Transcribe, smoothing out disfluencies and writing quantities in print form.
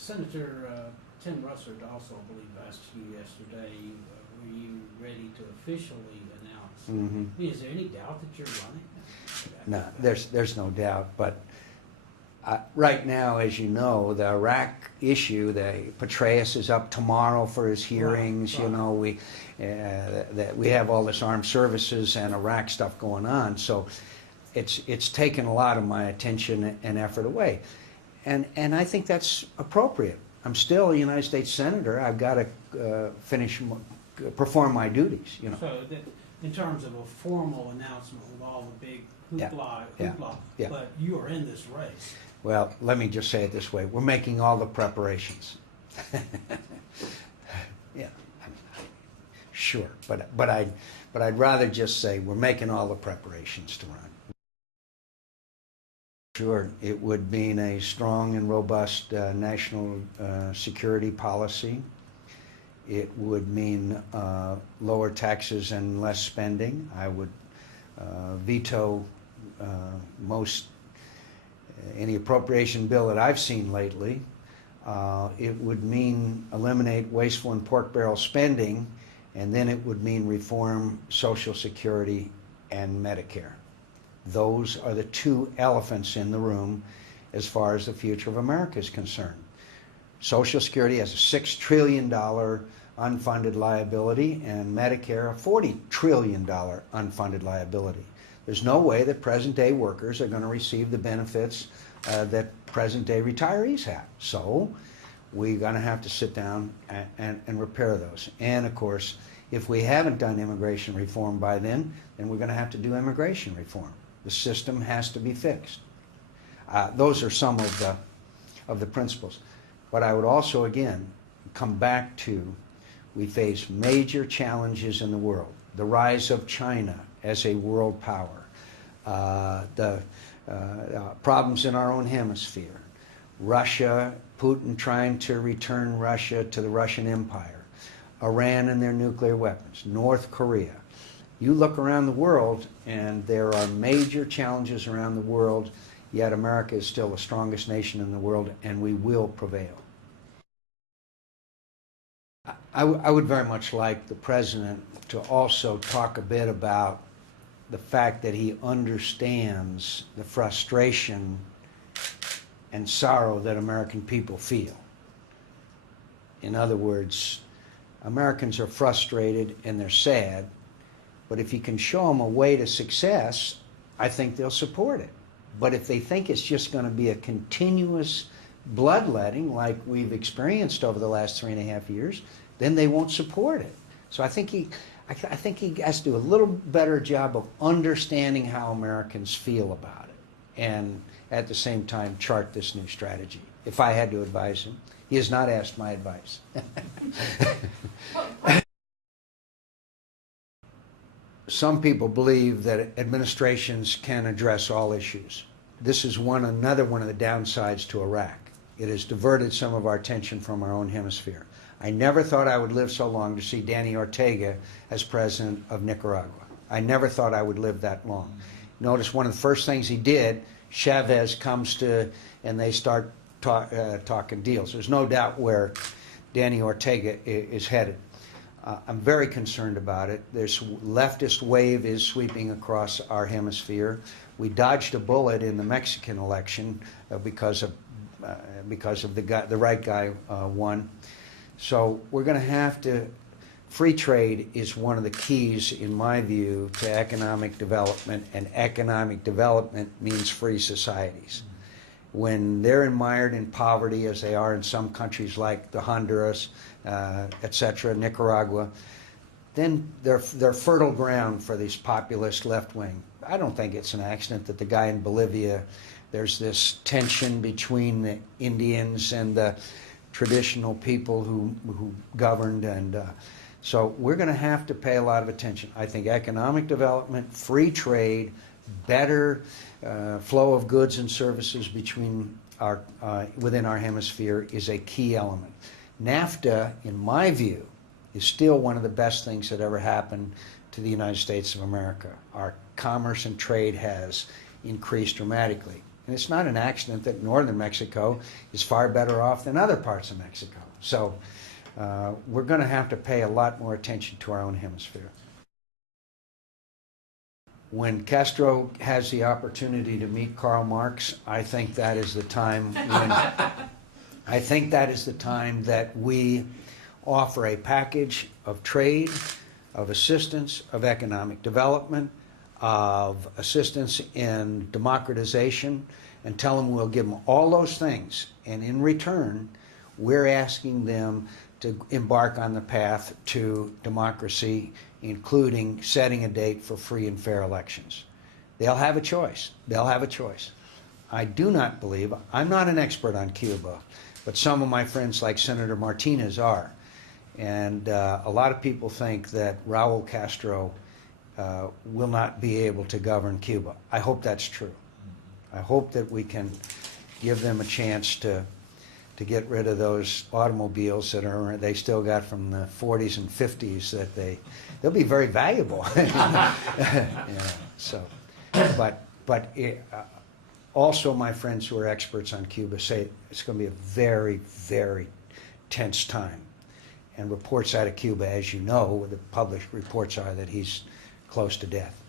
Senator Tim Russert also, I believe, asked you yesterday, were you ready to officially announce? Mm-hmm. I mean, is there any doubt that you're running? No, there's no doubt, but right now, as you know, the Iraq issue, Petraeus is up tomorrow for his hearings. Right. You know, we have all this armed services and Iraq stuff going on, so it's taken a lot of my attention and effort away, and I think that's appropriate. I'm still a United States Senator. I've got to perform my duties. You know. So that, in terms of a formal announcement with all the big hoopla, Yeah. but you are in this race. Well, let me just say it this way: we're making all the preparations. Yeah, sure, but I'd rather just say we're making all the preparations to run. Sure, it would mean a strong and robust national security policy. It would mean lower taxes and less spending. I would veto any appropriation bill that I've seen lately. It would mean eliminate wasteful and pork barrel spending, and then it would mean reform Social Security and Medicare. Those are the two elephants in the room as far as the future of America is concerned. Social Security has a $6 trillion unfunded liability, and Medicare a $40 trillion unfunded liability. There's no way that present-day workers are going to receive the benefits that present-day retirees have. So we're going to have to sit down and repair those. And, of course, if we haven't done immigration reform by then we're going to have to do immigration reform. The system has to be fixed. Those are some of the principles. But I would also, again, come back to we face major challenges in the world. The rise of China as a world power, the problems in our own hemisphere, Russia, Putin trying to return Russia to the Russian Empire, Iran and their nuclear weapons, North Korea. You look around the world and there are major challenges around the world, yet America is still the strongest nation in the world, and we will prevail. I would very much like the President to also talk a bit about the fact that he understands the frustration and sorrow that American people feel. In other words, Americans are frustrated and they're sad, but if you can show them a way to success, I think they'll support it. But if they think it's just going to be a continuous bloodletting like we've experienced over the last 3.5 years, then they won't support it. So I think he has to do a little better job of understanding how Americans feel about it, and at the same time chart this new strategy. If I had to advise him, he has not asked my advice. Some people believe that administrations can address all issues. This is another one of the downsides to Iraq. It has diverted some of our attention from our own hemisphere. I never thought I would live so long to see Danny Ortega as president of Nicaragua. I never thought I would live that long. Notice one of the first things he did, Chavez comes to, and they start talking deals. There's no doubt where Danny Ortega is headed. I'm very concerned about it. This leftist wave is sweeping across our hemisphere. We dodged a bullet in the Mexican election because of the right guy won. So we're going to have to, free trade is one of the keys, in my view, to economic development, and economic development means free societies. When they're mired in poverty, as they are in some countries like the Honduras, etc., Nicaragua, then they're fertile ground for these populist left wing. I don't think it's an accident that the guy in Bolivia, there's this tension between the Indians and the traditional people who governed, and so we're going to have to pay a lot of attention. I think economic development, free trade, better flow of goods and services between within our hemisphere is a key element. NAFTA, in my view, is still one of the best things that ever happened to the United States of America. Our commerce and trade has increased dramatically. And it's not an accident that northern Mexico is far better off than other parts of Mexico. So we're going to have to pay a lot more attention to our own hemisphere. When Castro has the opportunity to meet Karl Marx, I think that is the time that we offer a package of trade, of assistance, of economic development, of assistance in democratization, and tell them we'll give them all those things. And in return, we're asking them to embark on the path to democracy, including setting a date for free and fair elections. They'll have a choice. They'll have a choice. I do not believe, I'm not an expert on Cuba, but some of my friends like Senator Martinez are. And a lot of people think that Raul Castro will not be able to govern Cuba. I hope that's true. I hope that we can give them a chance to get rid of those automobiles that they still got from the 40s and 50s that they'll be very valuable. So, but also my friends who are experts on Cuba say it's going to be a very, very tense time. And reports out of Cuba, as you know, the published reports are that he's close to death.